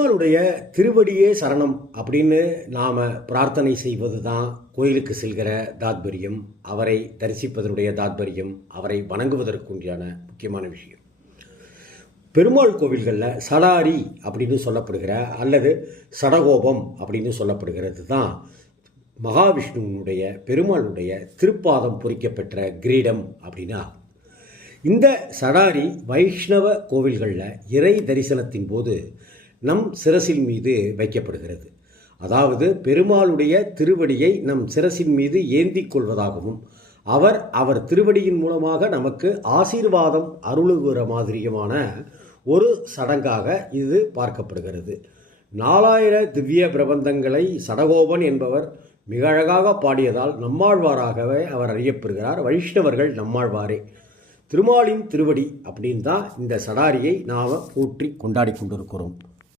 பெருமாளுடைய திருவடியே சரணம் அப்படின்னு நாம் பிரார்த்தனை செய்வது தான் கோயிலுக்கு செல்கிற தாத்பரியம், அவரை தரிசிப்பதனுடைய தாத்பரியம், அவரை வணங்குவதற்குண்டான முக்கியமான விஷயம். பெருமாள் கோவில்களில் சடாரி அப்படின்னு சொல்லப்படுகிற அல்லது சடகோபம் அப்படின்னு சொல்லப்படுகிறது தான் மகாவிஷ்ணுவனுடைய பெருமாளுடைய திருப்பாதம் பொறிக்கப்பெற்ற கிரீடம் அப்படின்னா. இந்த சடாரி வைஷ்ணவ கோவில்களில் இறை தரிசனத்தின் போது நம் சிரசின் மீது வைக்கப்படுகிறது. அதாவது பெருமாளுடைய திருவடியை நம் சிரசின் மீது ஏந்தி கொள்வதாகவும் அவர் திருவடியின் மூலமாக நமக்கு ஆசீர்வாதம் அருளுகிற மாதிரியுமான ஒரு சடங்காக இது பார்க்கப்படுகிறது. 4000 திவ்ய பிரபந்தங்களை சடகோபன் என்பவர் மிக அழகாக பாடியதால் நம்மாழ்வாராகவே அவர் அறியப்படுகிறார். வைஷ்ணவர்கள் நம்மாழ்வாரே. திருமாலின் திருவடி அப்படின்னு தான் இந்த சடாரியை நாம் போற்றி கொண்டாடி கொண்டிருக்கிறோம்.